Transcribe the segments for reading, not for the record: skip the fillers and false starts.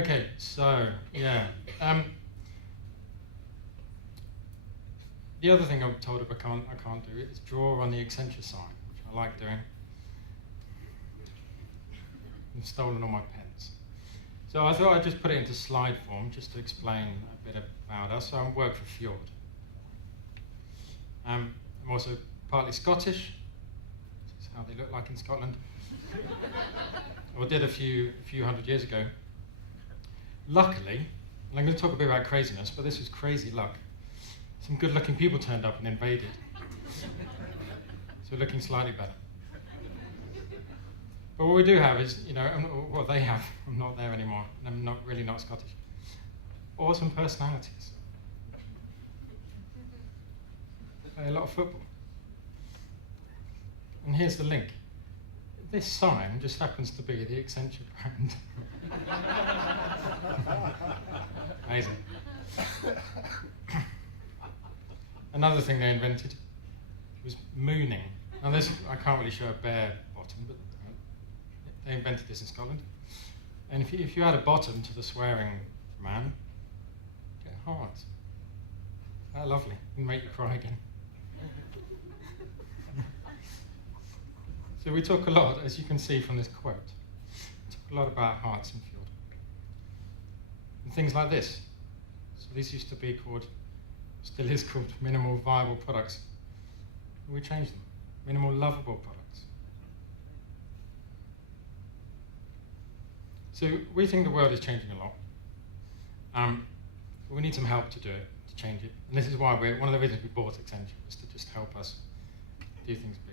Okay, so yeah. The other thing I'm told I can't do is draw on the Accenture sign, which I like doing. I've stolen all my pens. So I thought I'd just put it into slide form just to explain a bit about us. So I work for Fjord. I'm also partly Scottish. This is how they look like in Scotland. Or did a few hundred years ago. Luckily, and I'm going to talk a bit about craziness, but this was crazy luck. Some good-looking people turned up and invaded. So looking slightly better. But what we do have is, what they have, I'm not there anymore, and I'm really not Scottish. Awesome personalities. Play a lot of football. And here's the link. This sign just happens to be the Accenture brand. Amazing. Another thing they invented was mooning. Now this, I can't really show a bare bottom, but they invented this in Scotland. And if you add a bottom to the swearing man, you get hearts. That's lovely. It'll make you cry again. So we talk a lot, as you can see from this quote, we talk a lot about hearts in Fjord. And things like this. So these used to be called, still is called, minimal viable products. We changed them. Minimal lovable products. So we think the world is changing a lot. But we need some help to do it, to change it. And this is why one of the reasons we bought Accenture was to just help us do things big.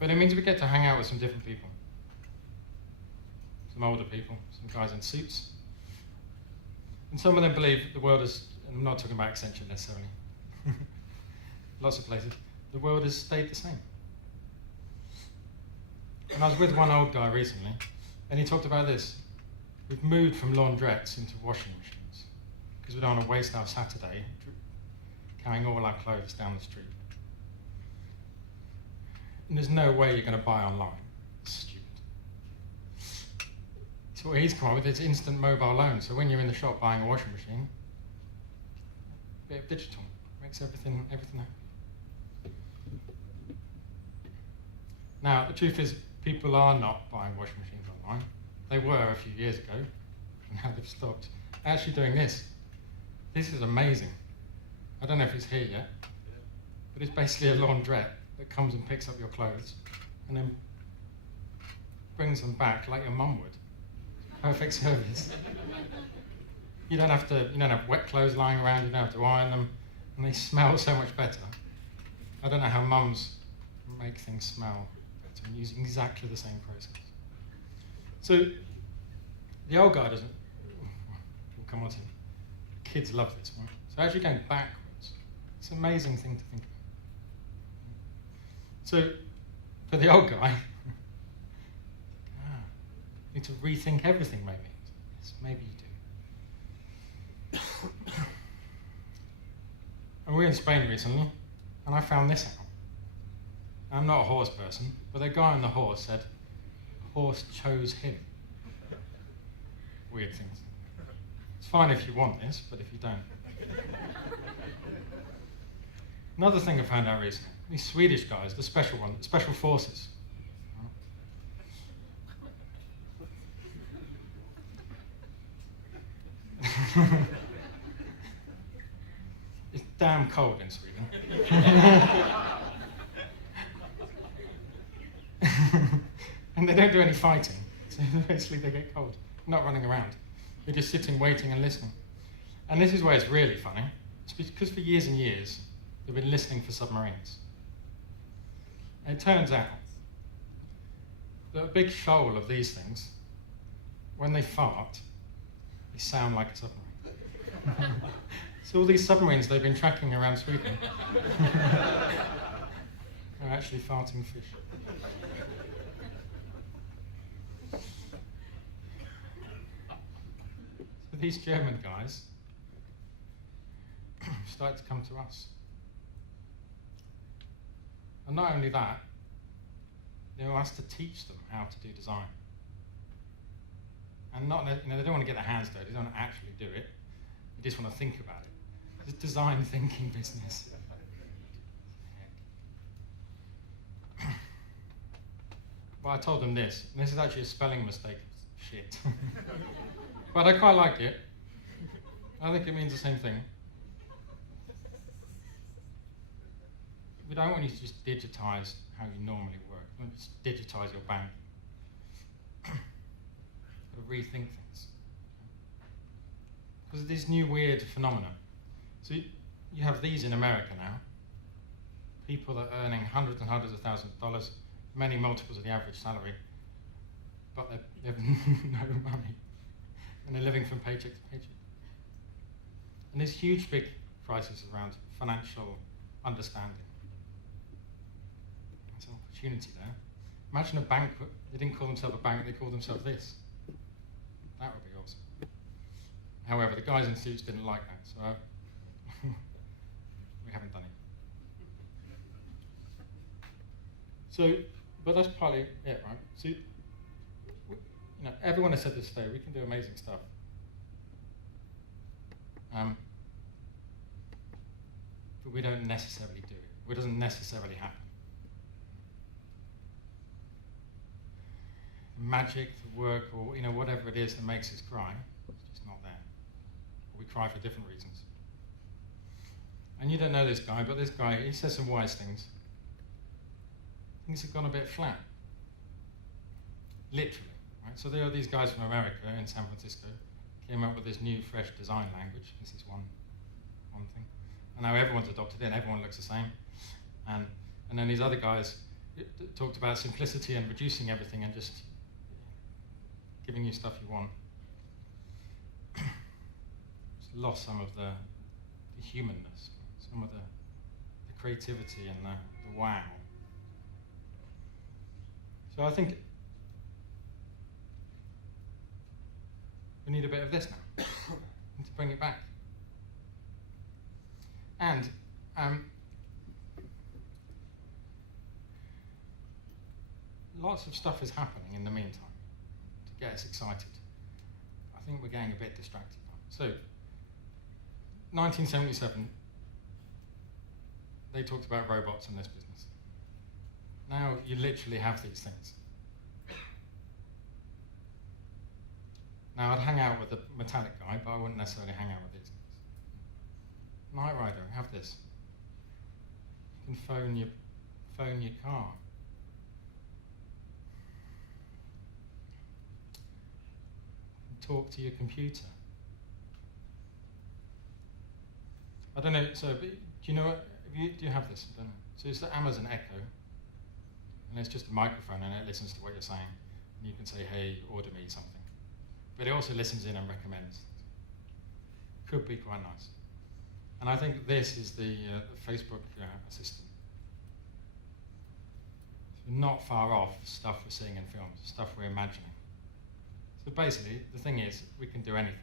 But it means we get to hang out with some different people. Some older people, some guys in suits. And some of them believe the world is, and I'm not talking about Accenture necessarily, lots of places, the world has stayed the same. And I was with one old guy recently, and he talked about this. We've moved from laundrettes into washing machines, because we don't want to waste our Saturday carrying all our clothes down the street. And there's no way you're going to buy online. It's stupid. So what he's come up with is instant mobile loan. So when you're in the shop buying a washing machine, a bit of digital makes everything happen. Now, the truth is, people are not buying washing machines online. They were a few years ago, and now they've stopped. Actually doing this. This is amazing. I don't know if it's here yet, but it's basically a laundrette that comes and picks up your clothes and then brings them back like your mum would. Perfect service. You don't have wet clothes lying around, you don't have to iron them, and they smell so much better. I don't know how mums make things smell better using exactly the same process. So the old guy doesn't, we'll come on to it. Kids love this one. So actually going backwards, it's an amazing thing to think about. So, for the old guy, you need to rethink everything maybe. Yes, maybe you do. And we were in Spain recently, and I found this out. I'm not a horse person, but the guy on the horse said, the horse chose him. Weird things. It's fine if you want this, but if you don't. Another thing I found out recently. These Swedish guys, the special forces. It's damn cold in Sweden. And they don't do any fighting, so basically they get cold. Not running around. They're just sitting, waiting and listening. And this is where it's really funny. It's because for years and years, they've been listening for submarines. And it turns out that a big shoal of these things, when they fart, they sound like a submarine. So all these submarines they've been tracking around Sweden are actually farting fish. So these German guys started to come to us. And not only that, they were asked to teach them how to do design. And not, they don't want to get their hands dirty. They don't actually do it. They just want to think about it. It's a design thinking business. But I told them this, and this is actually a spelling mistake. Shit. But I quite like it. I think it means the same thing. We don't want you to just digitize how you normally work. We want you to just digitize your bank. Got to rethink things. Because of this new weird phenomena. So you have these in America now. People that are earning hundreds and hundreds of thousands of dollars, many multiples of the average salary, but they have no money. And they're living from paycheck to paycheck. And there's huge big crisis around financial understanding. There's an opportunity there. Imagine a bank, they didn't call themselves a bank, they called themselves this. That would be awesome. However, the guys in suits didn't like that, so we haven't done it. So, but that's partly it, right? So, everyone has said this today, we can do amazing stuff. But we don't necessarily do it. It doesn't necessarily happen. The magic, the work, or whatever it is that makes us cry, it's just not there. Or we cry for different reasons. And you don't know this guy, but this guy, he says some wise things. Things have gone a bit flat. Literally. Right? So there are these guys from America in San Francisco, came up with this new, fresh design language. This is one thing. And now everyone's adopted it, and everyone looks the same. And then these other guys talked about simplicity and reducing everything and just giving you stuff you want. Just lost some of the humanness, some of the creativity and the wow. So I think we need a bit of this now to bring it back. And lots of stuff is happening in the meantime to get us excited. I think we're getting a bit distracted now. So, 1977, they talked about robots in this business. Now you literally have these things. Now I'd hang out with the metallic guy, but I wouldn't necessarily hang out with these guys. Knight Rider, have this. You can phone your car. Talk to your computer. I don't know, so do you know what, do you have this? I don't know. So it's the Amazon Echo, and it's just a microphone and it listens to what you're saying. And you can say, hey, order me something. But it also listens in and recommends. Could be quite nice. And I think this is the Facebook assistant. So not far off stuff we're seeing in films, stuff we're imagining. So basically, the thing is, we can do anything.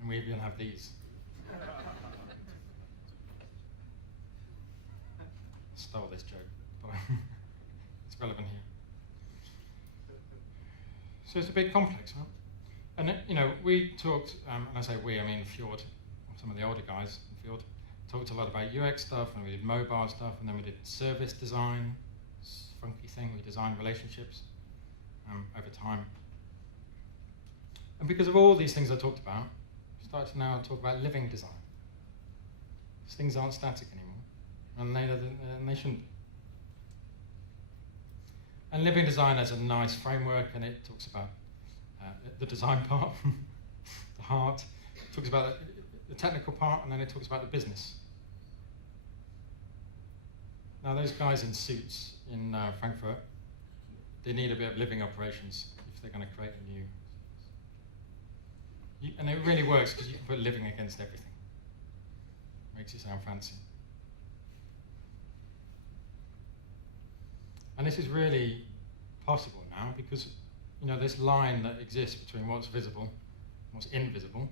And we even have these. Stole this joke, but it's relevant here. So it's a bit complex, right? And we talked, and I say we, I mean Fjord, some of the older guys in Fjord, talked a lot about UX stuff, and we did mobile stuff, and then we did service design, this funky thing, we designed relationships over time. And because of all these things I talked about, we started to now talk about living design. Because things aren't static anymore, and they shouldn't be. And living design has a nice framework, and it talks about the design part, the heart. It talks about the technical part, and then it talks about the business. Now, those guys in suits in Frankfurt, they need a bit of living operations if they're going to create a new. And it really works because you can put living against everything. Makes it sound fancy. And this is really possible now because this line that exists between what's visible and what's invisible,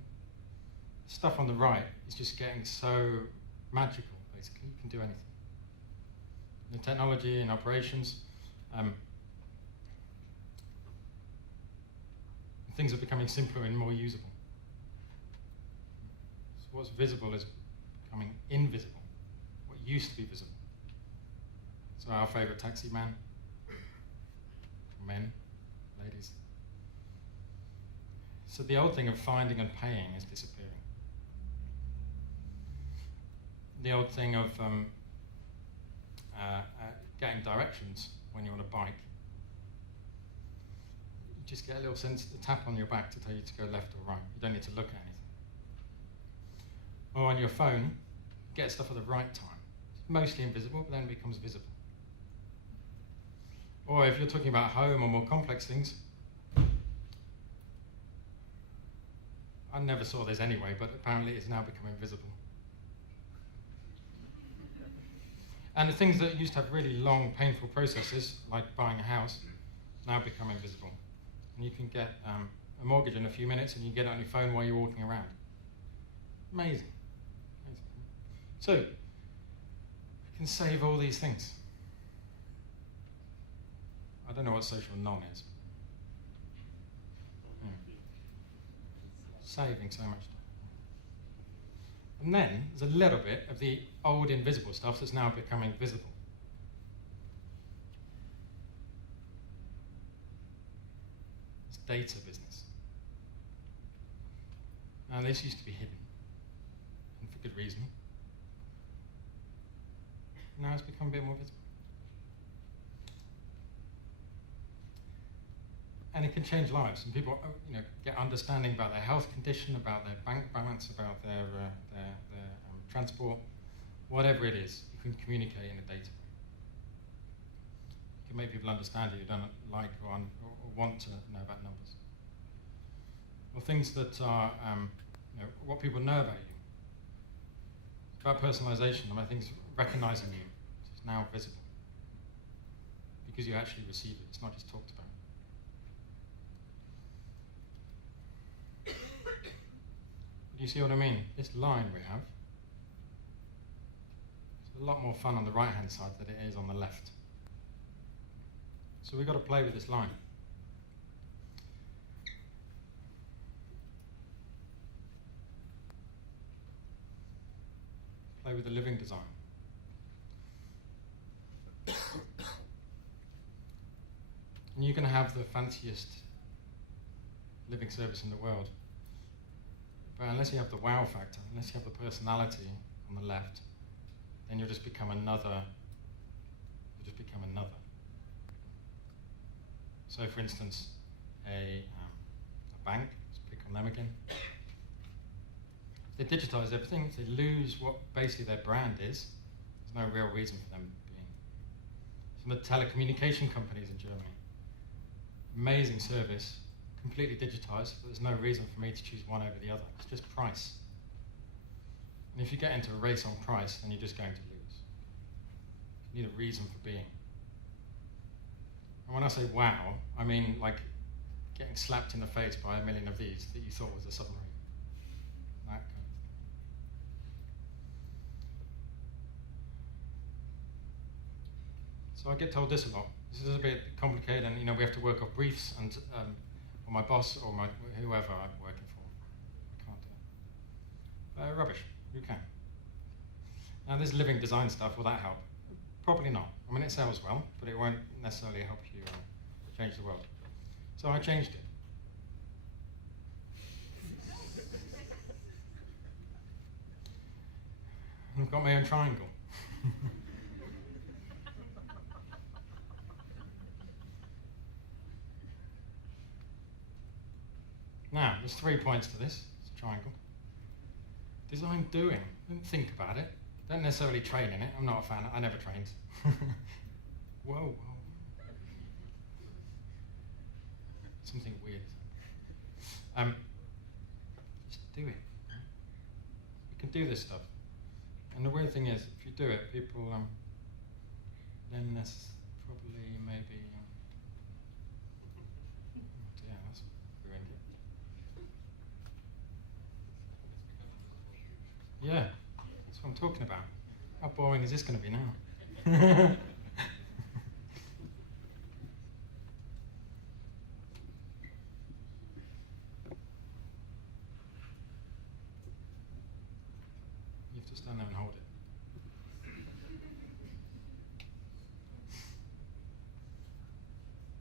stuff on the right is just getting so magical, basically. You can do anything. The technology and operations, things are becoming simpler and more usable. So what's visible is becoming invisible. What used to be visible. So our favourite taxi man, men, ladies. So the old thing of finding and paying is disappearing. The old thing of getting directions when you're on a bike. You just get a little sense, a tap on your back to tell you to go left or right. You don't need to look at anything. Or on your phone, get stuff at the right time. It's mostly invisible, but then it becomes visible. Or if you're talking about home or more complex things, I never saw this anyway, but apparently it's now becoming visible. And the things that used to have really long, painful processes, like buying a house, now become invisible. And you can get a mortgage in a few minutes, and you get it on your phone while you're walking around. Amazing. Amazing. So, we can save all these things. I don't know what social non is. Saving so much time. And then there's a little bit of the old invisible stuff that's now becoming visible. It's data business. Now this used to be hidden, and for good reason. Now it's become a bit more visible. And it can change lives, and people, get understanding about their health condition, about their bank balance, about their transport, whatever it is. You can communicate in a data way. You can make people understand it. You don't like or want to know about numbers, or things that are what people know about you. It's about personalization. I think it's recognizing you. It's now visible because you actually receive it. It's not just talked about. Do you see what I mean? This line we have, it's a lot more fun on the right-hand side than it is on the left. So we've got to play with this line. Play with the living design. And you can have the fanciest living service in the world. But unless you have the wow factor, unless you have the personality on the left, then you'll just become another. So for instance, a bank, let's pick on them again. If they digitize everything, if they lose what basically their brand is, there's no real reason for them being. Some of the telecommunication companies in Germany, amazing service, completely digitized, but there's no reason for me to choose one over the other. It's just price. And if you get into a race on price, then you're just going to lose. You need a reason for being. And when I say wow, I mean like getting slapped in the face by a million of these that you thought was a submarine. That kind of thing. So I get told this a lot. This is a bit complicated, and we have to work off briefs, and or my boss or whoever I'm working for. I can't do it. Rubbish. Who can? Now this living design stuff, will that help? Probably not. I mean, it sells well, but it won't necessarily help you change the world. So I changed it. I've got my own triangle. Now, there's 3 points to this. It's a triangle. Design doing. Don't think about it. Don't necessarily train in it. I'm not a fan. I never trained. Whoa. Something weird. Just do it. You can do this stuff. And the weird thing is, if you do it, people, then that's probably maybe, yeah, that's ruined it. Yeah, that's what I'm talking about. How boring is this going to be now? Just stand there and hold it.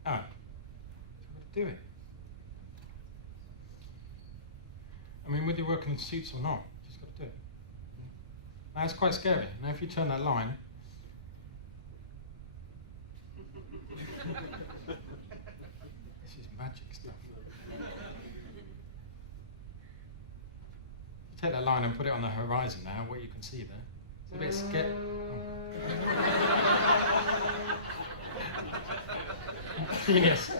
Ah, so you've got to do it. I mean, whether you're working in suits or not, you just got to do it. Now, it's quite scary. Now, if you turn that line, this is magic stuff. Take that line and put it on the horizon now, what you can see there. It's a bit scary. Oh. Genius.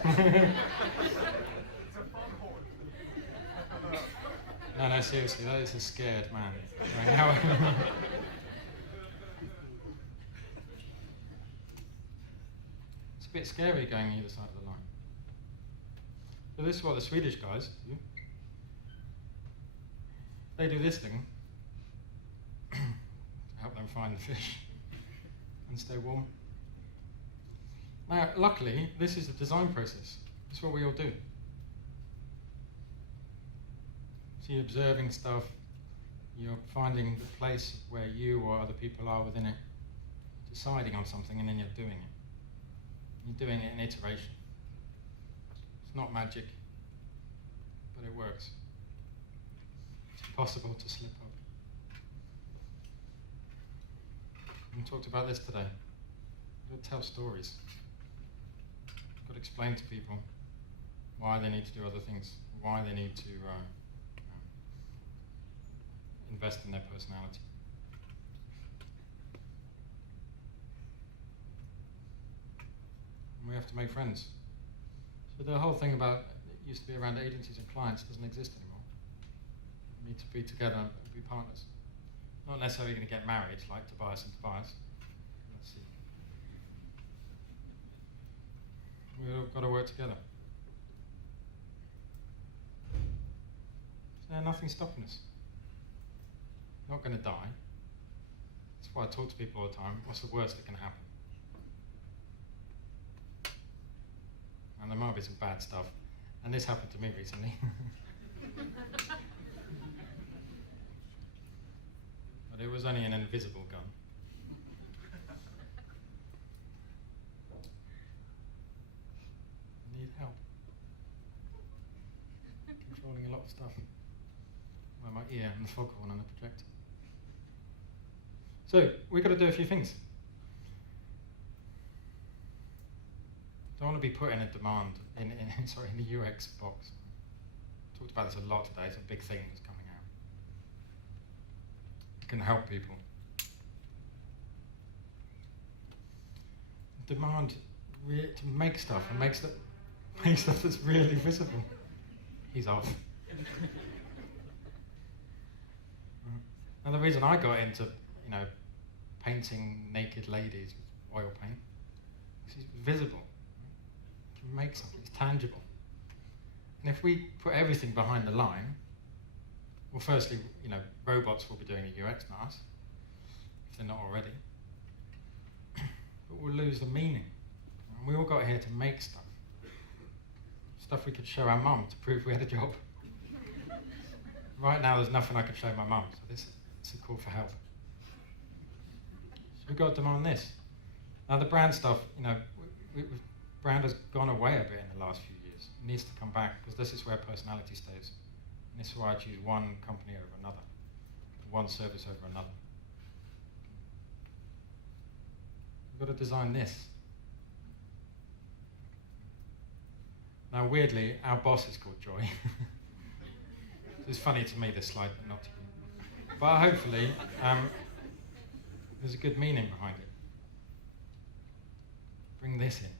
No, seriously, that is a scared man. Right now. It's a bit scary going either side of the line. So this is what the Swedish guys do. They do this thing to help them find the fish and stay warm. Now, luckily, this is the design process. It's what we all do. So you're observing stuff, you're finding the place where you or other people are within it, deciding on something, and then you're doing it. You're doing it in iteration. It's not magic, but it works. It's impossible to slip up. We talked about this today. You've got to tell stories. You've got to explain to people why they need to do other things, why they need to invest in their personality. And we have to make friends. So the whole thing about it used to be around agencies and clients doesn't exist anymore. We need to be together and be partners. Not necessarily going to get married like Tobias and Tobias. Let's see. We've all got to work together. So nothing's stopping us. You're not going to die. That's why I talk to people all the time. What's the worst that can happen? And there might be some bad stuff. And this happened to me recently. But it was only an invisible gun. I need help. Controlling a lot of stuff. By my ear and the foghorn and the projector. So, we've got to do a few things. Don't want to be put in a demand, in the UX box. Talked about this a lot today, it's a big thing that's coming out. It can help people. Demand to make stuff, and make stuff that's really visible. He's off. And the reason I got into, painting naked ladies with oil paint, is it's visible. You can make something, it's tangible. And if we put everything behind the line, well, firstly, robots will be doing the UX, not us, if they're not already. But we'll lose the meaning. And we all got here to make stuff. Stuff we could show our mum to prove we had a job. Right now, there's nothing I could show my mum, so this is a call for help. So we've got to demand this. Now, the brand stuff, brand has gone away a bit in the last few years. It needs to come back, because this is where personality stays. And this is why I choose one company over another, one service over another. We've got to design this. Now, weirdly, our boss is called Joy. It's funny to me, this slide, but not to you. But hopefully, there's a good meaning behind it. Bring this in.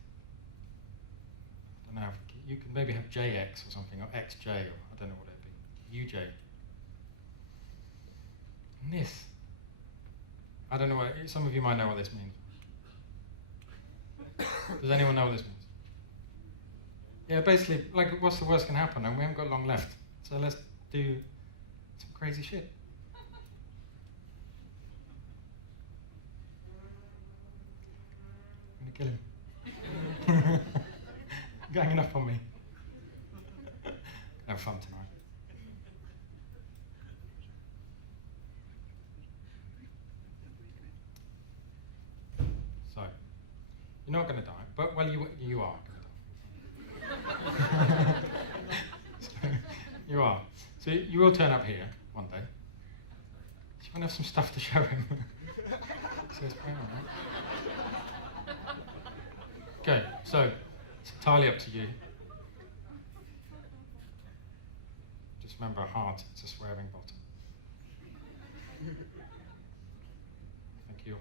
I don't know, you could maybe have JX or something, or XJ, or I don't know what it'd be. UJ. And this. I don't know what, some of you might know what this means. Does anyone know what this means? Yeah, basically, what's the worst can happen? And we haven't got long left. So let's do some crazy shit. I'm gonna kill him. Ganging up on me. Have fun tonight. You're not going to die, but well, you are going to die. So, you are. So you will turn up here one day. So you want to have some stuff to show him. So it's pretty all right. Okay, so it's entirely up to you. Just remember, a heart, it's a swearing bottom. Thank you.